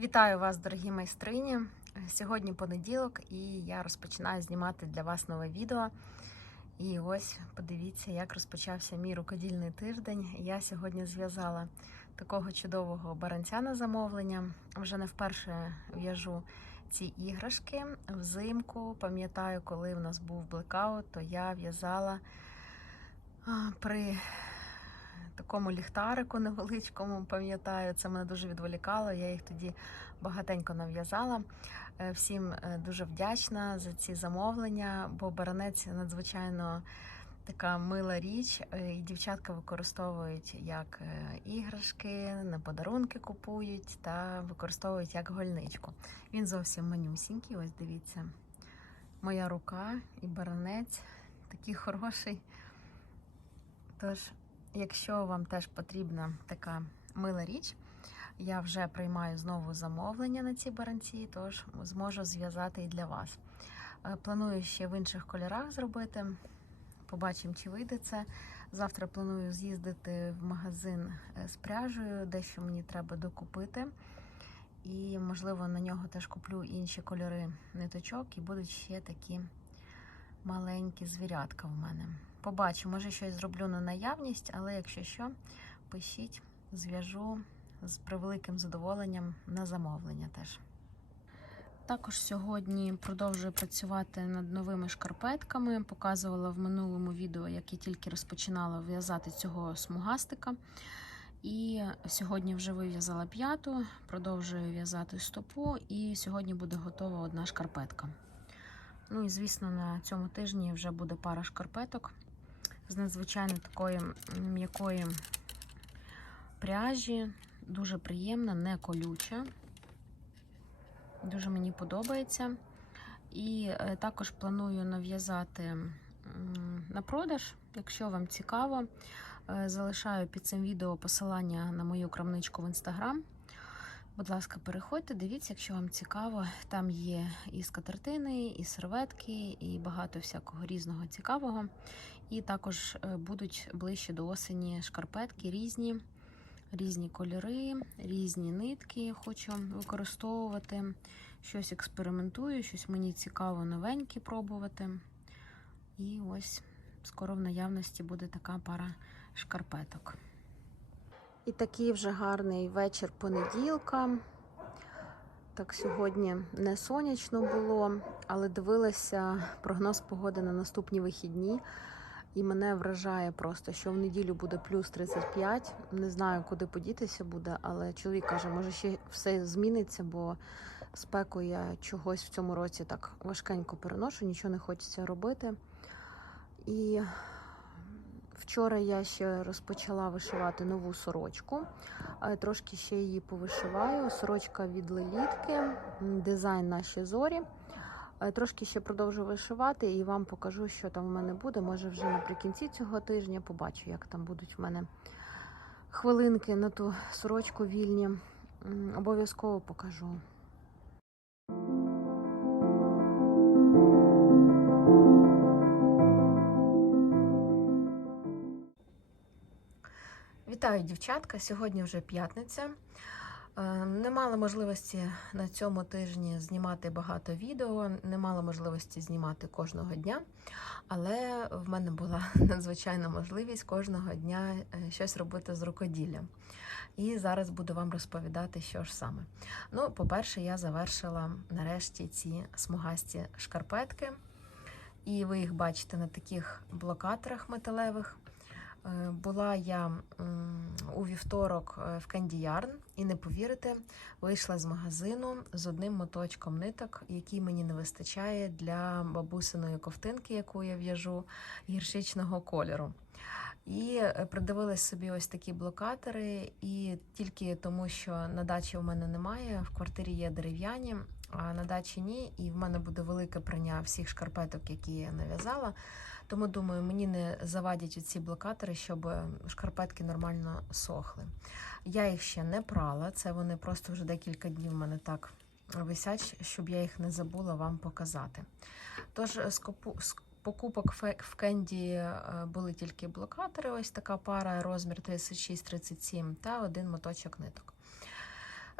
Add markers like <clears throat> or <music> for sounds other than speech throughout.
Вітаю вас, дорогі майстрині! Сьогодні понеділок, і я розпочинаю знімати для вас нове відео. І ось подивіться, як розпочався мій рукодільний тиждень. Я сьогодні зв'язала такого чудового баранця на замовлення. Вже не вперше в'яжу ці іграшки взимку. Пам'ятаю, коли в нас був блекаут, то я в'язала при такому ліхтарику невеличкому, пам'ятаю, це мене дуже відволікало. Я їх тоді багатенько нав'язала. Е, Всім е, дуже вдячна за ці замовлення, бо баранець надзвичайно така мила річ, е, і дівчатка використовують як іграшки, на подарунки купують та використовують як гольничку. Він зовсім манюсінький, ось дивіться. Моя рука і баранець такий <laughs> хороший. Тож, якщо вам теж потрібна така мила річ, я вже приймаю знову замовлення на ці баранці, тож зможу зв'язати і для вас. Е, Планую ще в інших кольорах зробити. Побачимо, чи вийде це. Завтра планую з'їздити в магазин е, з пряжею, дещо мені треба докупити. І, можливо, на нього теж куплю інші кольори ниточок, і будуть ще такі маленькі звірятка в мене. Побачу, може щось зроблю на наявність, але якщо що, пишіть, зв'яжу з превеликим задоволенням на замовлення теж. Також сьогодні продовжую працювати над новими шкарпетками. Показувала в минулому відео, як я тільки розпочинала в'язати цього смугастика. І сьогодні вже вив'язала п'яту, продовжую в'язати стопу, і сьогодні буде готова одна шкарпетка. Ну і звісно, на цьому тижні вже буде пара шкарпеток з надзвичайно такої м'якої пряжі, дуже приємна, не колюча. Дуже мені подобається. І е, також планую нав'язати на продаж, якщо вам цікаво. Е, Залишаю під цим відео посилання на мою крамничку в інстаграм. Будь ласка, переходьте, дивіться, якщо вам цікаво. Там є і скатертини, і серветки, і багато всякого різного цікавого. І також е, будуть ближче до осені шкарпетки різні, різні кольори, різні нитки хочу використовувати. Щось експериментую, щось мені цікаво новеньке пробувати. І ось скоро в наявності буде така пара шкарпеток. І такий вже гарний вечір понеділка. Так, сьогодні не сонячно було, але дивилася прогноз погоди на наступні вихідні. І мене вражає просто, що в неділю буде плюс 35. Не знаю, куди подітися буде, але чоловік каже, може ще все зміниться, бо спеку я чогось в цьому році так важкенько переношу, нічого не хочеться робити. І Вчора я ще розпочала вишивати нову сорочку. Трошки ще її повишиваю. Сорочка від лелітки, дизайн наші зорі. Е, Трошки ще продовжу вишивати і вам покажу, що там в мене буде. Може, вже наприкінці цього тижня побачу, як там будуть в мене хвилинки на ту сорочку вільні. Обов'язково покажу. Вітаю, дівчатка! Сьогодні вже п'ятниця. Е, Не мала можливості на цьому тижні знімати багато відео, не мала можливості знімати кожного дня, але в мене була <laughs> надзвичайна можливість кожного дня е, щось робити з рукоділлям. І зараз буду вам розповідати, що ж саме. Ну, по-перше, я завершила нарешті ці смугасті шкарпетки, і ви їх бачите на таких блокаторах металевих. Е, Була я у вівторок е, в Кендіярн, і не повірите, вийшла з магазину з одним моточком ниток, який мені не вистачає для бабусиної ковтинки, яку я в'яжу гіршичного кольору. І е, придивилась собі ось такі блокатори, і тільки тому, що на дачі в мене немає, в квартирі є дерев'яні, а на дачі ні, і в мене буде велике прання всіх шкарпеток, які я нав'язала. Тому думаю, мені не завадять ці блокатори, щоб шкарпетки нормально сохли. Я їх ще не прала, це вони просто вже декілька днів в мене так висять, щоб я їх не забула вам показати. Тож з копу- з покупок в Кенді е, були тільки блокатори, ось така пара, розмір 36-37 та один моточок ниток.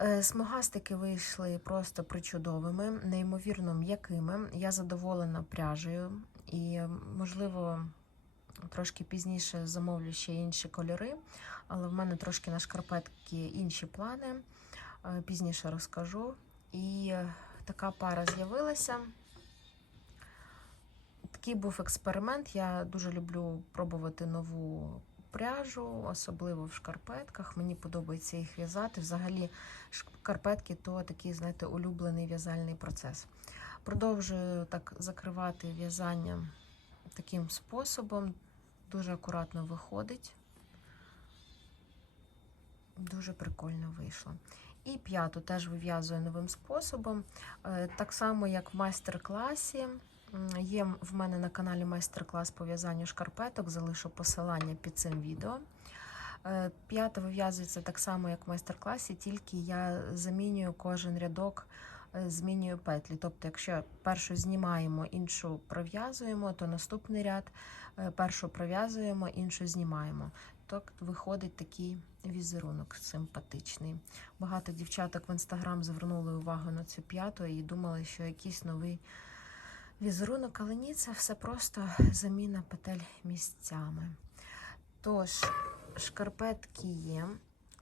Е, Смугастики вийшли просто причудовими, неймовірно м'якими. Я задоволена пряжею і, можливо, трошки пізніше замовлю ще інші кольори, але в мене трошки на шкарпетки інші плани. Е, Пізніше розкажу. І така пара з'явилася. Такий був експеримент. Я дуже люблю пробувати нову пряжу, особливо в шкарпетках. Мені подобається їх в'язати. Взагалі, шкарпетки то такий, знаєте, улюблений в'язальний процес. Продовжую так закривати в'язання таким способом. Дуже акуратно виходить. Дуже прикольно вийшло. І п'яту теж вив'язую новим способом. Е, Так само, як в майстер-класі. Є в мене на каналі майстер-клас по в'язанню шкарпеток, залишу посилання під цим відео. Е, П'ята вив'язується так само, як в майстер-класі, тільки я замінюю кожен рядок, е, змінюю петлі. Тобто, якщо першу знімаємо, іншу пров'язуємо, то наступний ряд е, першу пров'язуємо, іншу знімаємо. Так виходить такий візерунок симпатичний. Багато дівчаток в інстаграм звернули увагу на цю п'яту і думали, що якийсь новий візерунок, але ні, це все просто заміна петель місцями. Тож, шкарпетки є.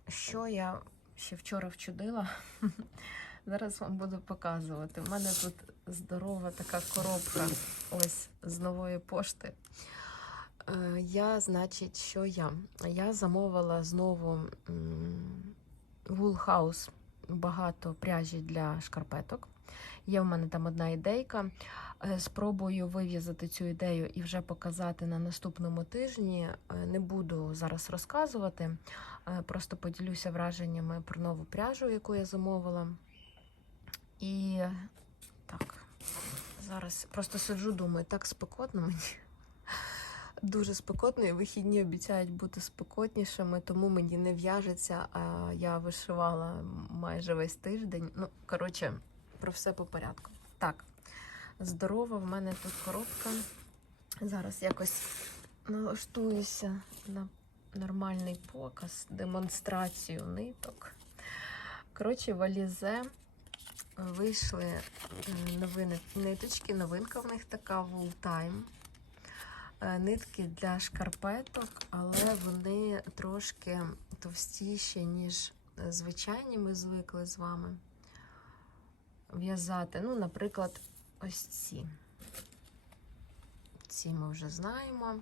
Що я ще вчора вчудила, <laughs> зараз вам буду показувати. У мене тут здорова така коробка ось з нової пошти. Е, Я, значить, що я? Я замовила знову м, Wool House багато пряжі для шкарпеток. Є в мене там одна ідейка. Е, Спробую вив'язати цю ідею і вже показати на наступному тижні. Е, Не буду зараз розказувати, е, просто поділюся враженнями про нову пряжу, яку я замовила. І так, зараз просто сиджу, думаю, так спекотно мені. Дуже спекотно, і вихідні обіцяють бути спекотнішими, тому мені не в'яжеться. Я вишивала майже весь тиждень. Ну, коротше, про все по порядку. Так, здорова, в мене тут коробка. Зараз якось налаштуюся на нормальний показ, демонстрацію ниток. Коротше, в Алізе вийшли новини ниточки. Новинка в них така Time. Е, Нитки для шкарпеток, але вони трошки товстіші, ніж звичайні ми звикли з вами в'язати. Ну, наприклад, ось ці. Ці ми вже знаємо.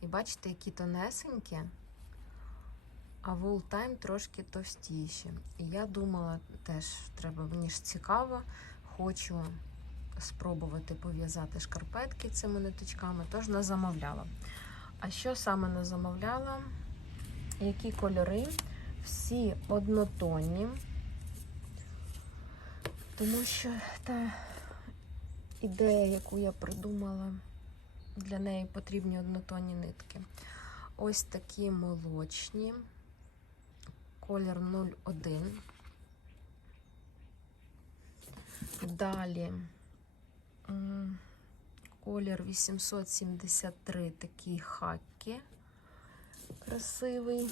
І бачите, які тонесенькі, а Wool Time трошки товстіші. І я думала, теж треба, мені ж цікаво, хочу спробувати пов'язати шкарпетки цими ниточками, тож не замовляла. А що саме не замовляла? Які кольори? Всі однотонні. Тому що та ідея, яку я придумала, для неї потрібні однотонні нитки. Ось такі молочні, колір 01. Далі колір 873, такий хакі, красивий.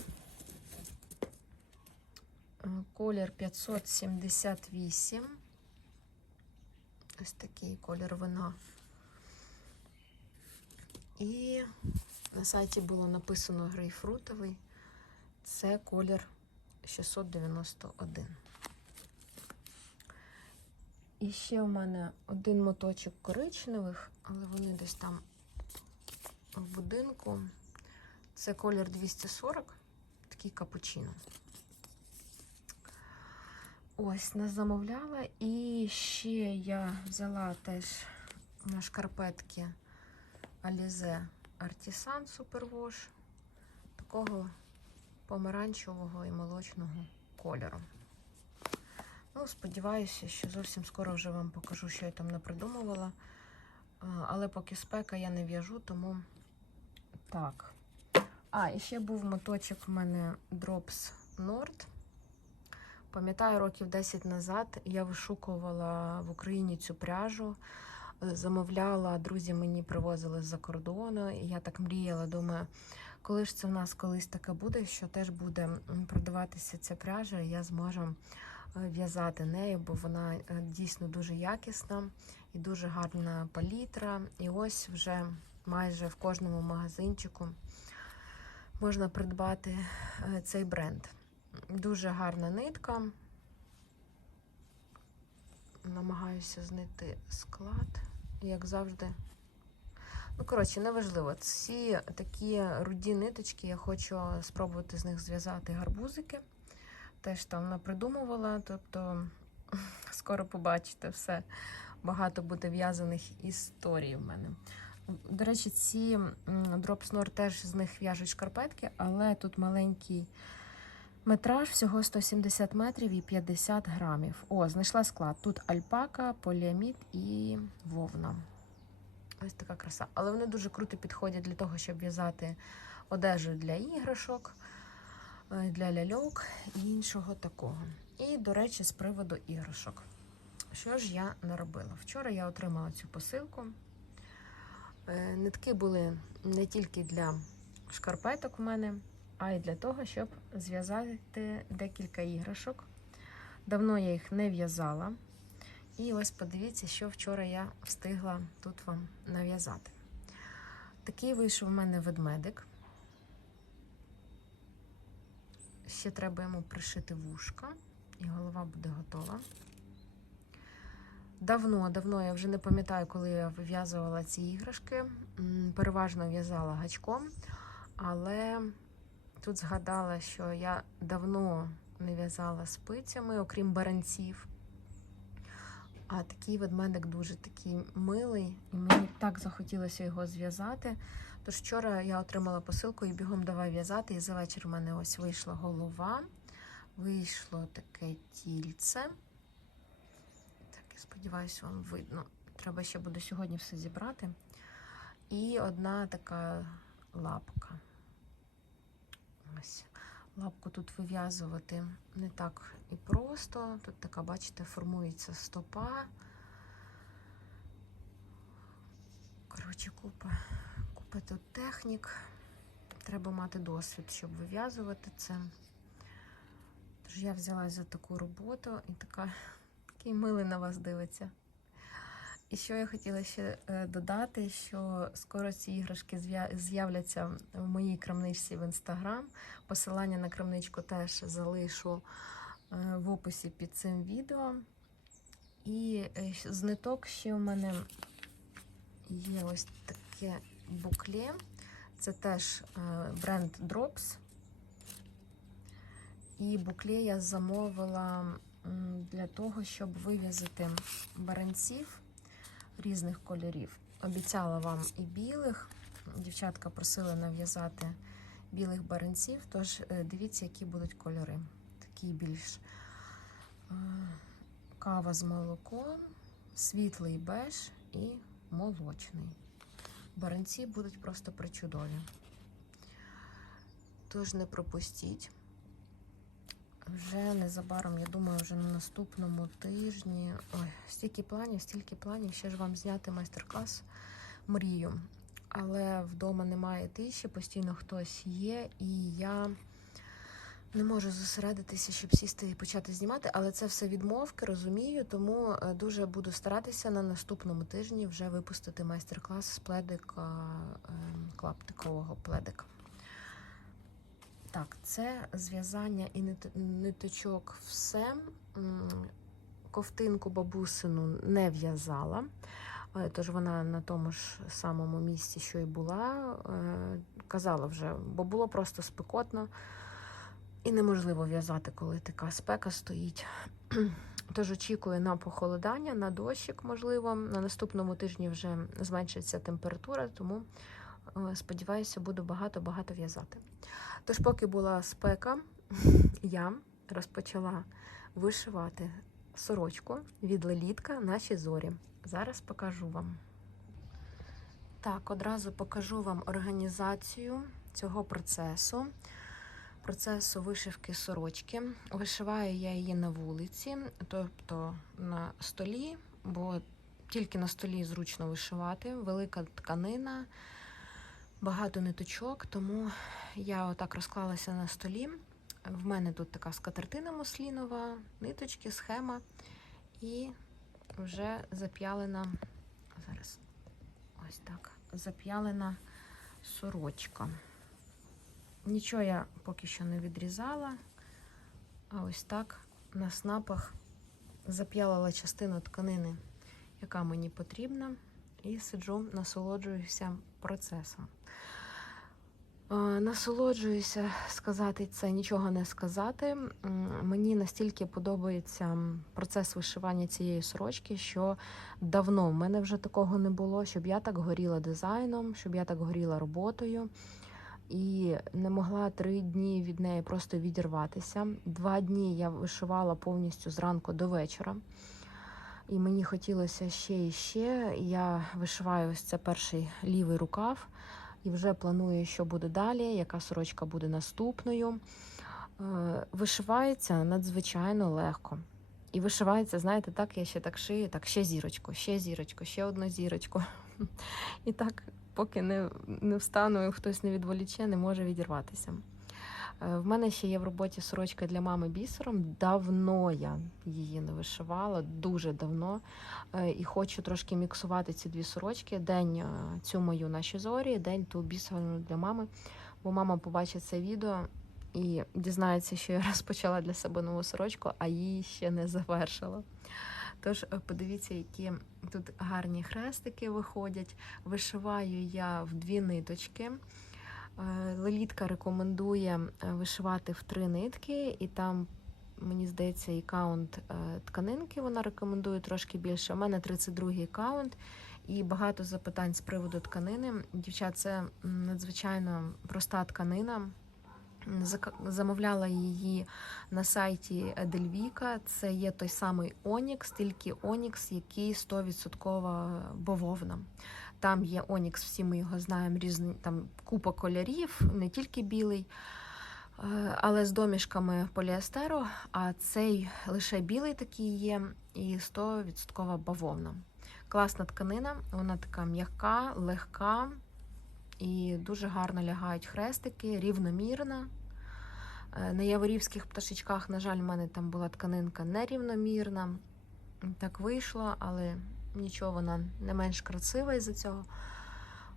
Колір 578. Ось такий колір вина. І на сайті було написано грейпфрутовий. Це колір 691. І ще в мене один моточок коричневих, але вони десь там в будинку. Це колір 240, такий капучино. Ось, не замовляла. І ще я взяла теж на шкарпетки Alize Artisan Superwash такого помаранчевого і молочного кольору. Ну, сподіваюся, що зовсім скоро вже вам покажу, що я там не придумувала. Але поки спека я не в'яжу, тому так. А, і ще був моточок в мене Drops Nord. Пам'ятаю, років 10 назад я вишукувала в Україні цю пряжу, е, замовляла, друзі мені привозили з-за кордону, і я так мріяла, думаю, Коли ж це в нас колись таке буде, що теж буде продаватися ця пряжа, і я зможу е, в'язати нею, бо вона е, дійсно дуже якісна і дуже гарна палітра. І ось вже майже в кожному магазинчику можна придбати цей бренд. Дуже гарна нитка. Намагаюся знайти склад, як завжди. Ну, коротше, неважливо. Ці такі руді ниточки, я хочу спробувати з них зв'язати гарбузики. Теж там напридумувала, тобто <laughs> скоро побачите все. Багато буде в'язаних історій в мене. До речі, ці дропснор теж з них в'яжуть шкарпетки, але тут маленький метраж, всього 170 метрів і 50 грамів. О, знайшла склад. Тут альпака, поліамід і вовна. Ось така краса. Але вони дуже круто підходять для того, щоб в'язати одежу для іграшок, е, для ляльок і іншого такого. І, до речі, з приводу іграшок. Що ж я наробила? Вчора я отримала цю посилку. Е, Нитки були не тільки для шкарпеток у мене, а й для того, щоб зв'язати декілька іграшок. Давно я їх не в'язала. І ось подивіться, що вчора я встигла тут вам нав'язати. Такий вийшов у мене ведмедик. Ще треба йому пришити вушка, і голова буде готова. Давно, давно я вже не пам'ятаю, коли я вив'язувала ці іграшки. Переважно в'язала гачком, але тут згадала, що я давно не в'язала спицями, окрім баранців. А такий ведмедик дуже такий милий, і мені так захотілося його зв'язати. Тож вчора я отримала посилку і бігом давай в'язати. І за вечір в мене ось вийшла голова, вийшло таке тільце. Так, я сподіваюся, вам видно. Треба ще буде сьогодні все зібрати. І одна така лапка. Ось. Лапку тут вив'язувати не так і просто. Тут така, бачите, формується стопа. Коротше, купа, купа тут технік. Треба мати досвід, щоб вив'язувати це. Тож я взялась за таку роботу і така, такий милий на вас дивиться. І що я хотіла ще е, додати, що скоро ці іграшки з'являться в моїй крамничці в інстаграм. Посилання на крамничку теж залишу е, в описі під цим відео. І е, щ- з ниток ще у мене є ось таке букле. Це теж бренд Drops. І букле я замовила для того, щоб вив'язати баранців різних кольорів. Обіцяла вам і білих. Дівчатка просили нав'язати білих баранців, тож е, дивіться, які будуть кольори. Такий більш е, кава з молоком, світлий беж і молочний. Баранці будуть просто причудові. Тож не пропустіть. Вже незабаром, я думаю, вже на наступному тижні. Ой, стільки планів, стільки планів. Ще ж вам зняти майстер-клас мрію. Але вдома немає тиші, постійно хтось є, і я не можу зосередитися, щоб сісти і почати знімати. Але це все відмовки, розумію. Тому е, дуже буду старатися на наступному тижні вже випустити майстер-клас з пледика, е, клаптикового пледика. Так, це зв'язання і ниточок все. Ковтинку бабусину не в'язала, е, тож вона на тому ж самому місці, що і була. Е, Казала вже, бо було просто спекотно і неможливо в'язати, коли така спека стоїть. <clears throat> Тож очікую на похолодання, на дощик, можливо. На наступному тижні вже зменшиться температура, тому сподіваюся, буду багато-багато в'язати. Тож, поки була спека, <laughs> я розпочала вишивати сорочку від лелітка наші зорі. Зараз покажу вам. Так, одразу покажу вам організацію цього процесу. Процесу вишивки сорочки. Вишиваю я її на вулиці, тобто на столі, бо тільки на столі зручно вишивати. Велика тканина, багато ниточок, тому я отак розклалася на столі. В мене тут така скатертина муслінова, ниточки, схема і вже зап'ялена. Зараз ось так. Зап'ялена сорочка. Нічого я поки що не відрізала, а ось так на снапах зап'ялила частину тканини, яка мені потрібна, і сиджу, насолоджуюся процесом. Е, Насолоджуюся сказати це, нічого не сказати. Мені настільки подобається процес вишивання цієї сорочки, що давно в мене вже такого не було, щоб я так горіла дизайном, щоб я так горіла роботою. І не могла три дні від неї просто відірватися. Два дні я вишивала повністю зранку до вечора. І мені хотілося ще і ще. Я вишиваю ось це перший лівий рукав і вже планую, що буде далі, яка сорочка буде наступною. Е, Вишивається надзвичайно легко. І вишивається, знаєте, так, я ще так шию, так, ще зірочку, ще зірочку, ще одну зірочку. <laughs> І так, поки не, не встану, і хтось не відволіче, не може відірватися. Е, В мене ще є в роботі сорочка для мами бісером. Давно я її не вишивала, дуже давно. Е, І хочу трошки міксувати ці дві сорочки. День е, цю мою наші зорі, день ту бісерну для мами. Бо мама побачить це відео і дізнається, що я <laughs> розпочала для себе нову сорочку, а її ще не завершила. Тож подивіться, які тут гарні хрестики виходять. Вишиваю я в дві ниточки. Е, Лелітка рекомендує е, вишивати в три нитки, і там, мені здається, і каунт е, тканинки вона рекомендує трошки більше. У мене 32-й каунт, і багато запитань з приводу тканини. Дівчат, це надзвичайно проста тканина. Замовляла її на сайті Дельвіка. Це є той самий Онікс, тільки Онікс, який 100% бавовна. Там є Онікс, всі ми його знаємо, різні там купа кольорів, не тільки білий, е, але з домішками поліестеру. А цей лише білий такий є, і 100% бавовна. Класна тканина, вона така м'яка, легка і дуже гарно лягають хрестики, рівномірна. Е, На яворівських пташечках, на жаль, в мене там була тканинка нерівномірна. Так вийшло, але нічого, вона не менш красива із-за цього.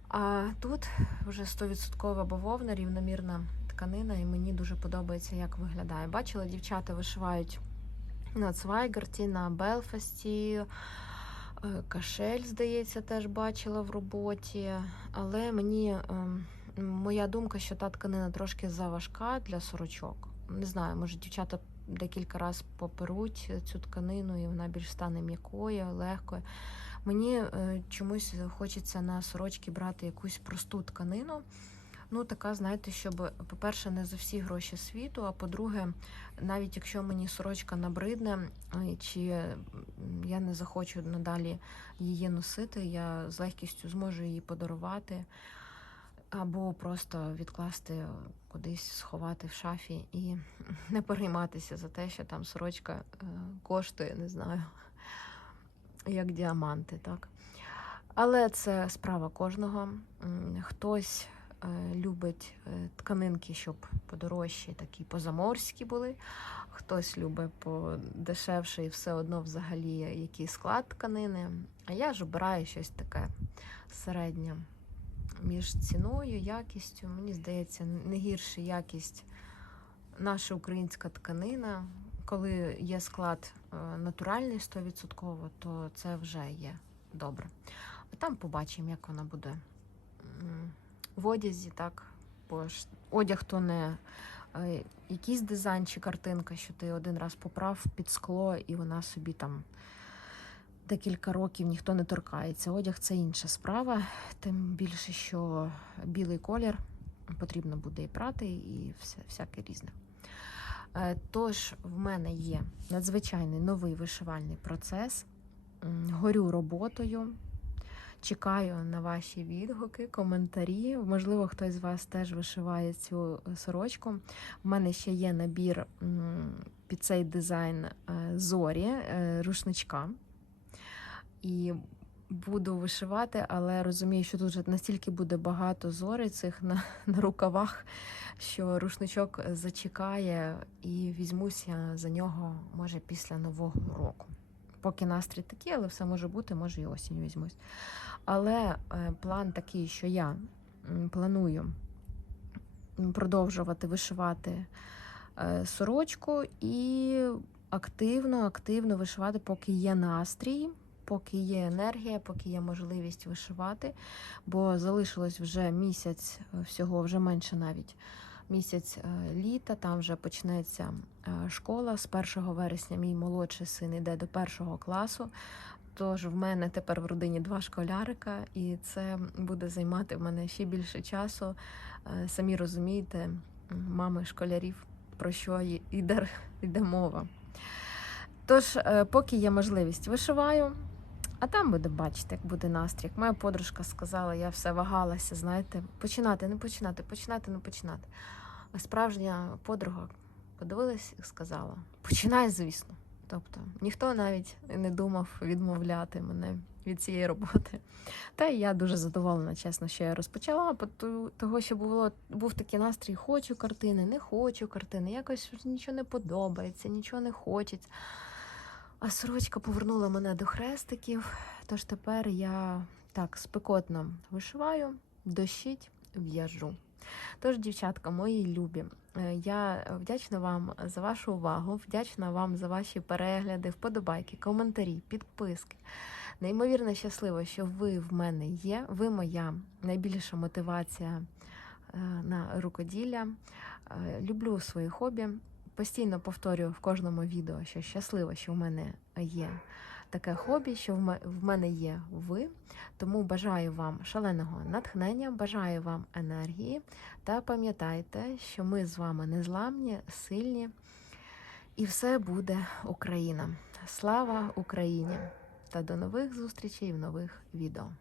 А тут вже 100% бавовна, рівномірна тканина, і мені дуже подобається, як виглядає. Бачила, дівчата вишивають на Цвайгарті, на Белфасті. Е, Кашель, здається, теж бачила в роботі. Але мені ем, моя думка, що та тканина трошки заважка для сорочок. Не знаю, може дівчата декілька разів поперуть цю тканину, і вона більш стане м'якою, легкою. Мені е, чомусь хочеться на сорочки брати якусь просту тканину. Ну, така, знаєте, щоб, по-перше, не за всі гроші світу, а по-друге, навіть якщо мені сорочка набридне, е, чи я не захочу надалі її носити, я з легкістю зможу її подарувати або просто відкласти кудись, сховати в шафі і <laughs> не перейматися за те, що там сорочка е, коштує, не знаю, <laughs> як діаманти, так? Але це справа кожного. Хтось е, любить е, тканинки, щоб подорожчі, такі позаморські були. Хтось любить подешевше і все одно взагалі який склад тканини. А я ж обираю щось таке середнє між ціною, якістю. Мені здається, не гірша якість наша українська тканина. Коли є склад е, натуральний 100%, то це вже є добре. А там побачимо, як вона буде в одязі, так. Бо одяг то не е, якийсь дизайн чи картинка, що ти один раз поправ під скло, і вона собі там декілька років ніхто не торкається. Одяг це інша справа, тим більше, що білий колір потрібно буде і прати, і все, всяке різне. Е, Тож в мене є надзвичайний новий вишивальний процес. Горю роботою. Чекаю на ваші відгуки, коментарі. Можливо, хтось з вас теж вишиває цю е, сорочку. У мене ще є набір під цей дизайн е, зорі, рушничка. І буду вишивати, але розумію, що тут настільки буде багато зорей цих на, <laughs> на рукавах, що рушничок зачекає і візьмуся за нього може після нового року. Поки настрій такий, але все може бути, може і осінь візьмусь. Але е, план такий, що я планую продовжувати вишивати е, сорочку і активно, активно вишивати, поки є настрій, поки є енергія, поки є можливість вишивати. Бо залишилось вже місяць е, всього, вже менше навіть місяць е, літа, там вже почнеться е, школа. З 1 вересня мій молодший син йде до першого класу. Тож в мене тепер в родині два школярика, і це буде займати в мене ще більше часу. Самі розумієте, мами школярів, про що йде, йде мова. Тож, поки є можливість, вишиваю, а там буде бачити, як буде настрій. Моя подружка сказала, я все вагалася, знаєте, починати, не починати, починати, не починати. А справжня подруга подивилась і сказала: починай, звісно. Тобто ніхто навіть не думав відмовляти мене від цієї роботи. Та я дуже задоволена, чесно, що я розпочала, того, що було, був такий настрій: хочу картини, не хочу картини, якось нічого не подобається, нічого не хочеться. А сорочка повернула мене до хрестиків, тож тепер я так спекотно вишиваю, дощить, в'яжу. Тож, дівчатка, мої любі, е, я вдячна вам за вашу увагу, вдячна вам за ваші перегляди, вподобайки, коментарі, підписки. Неймовірно щаслива, що ви в мене є. Ви моя найбільша мотивація е, на рукоділля. Е, Люблю свої хобі. Постійно повторюю в кожному відео, що щаслива, що в мене є таке хобі, що в мене є ви. Тому бажаю вам шаленого натхнення, бажаю вам енергії та пам'ятайте, що ми з вами незламні, сильні, і все буде Україна. Слава Україні! Та до нових зустрічей в нових відео.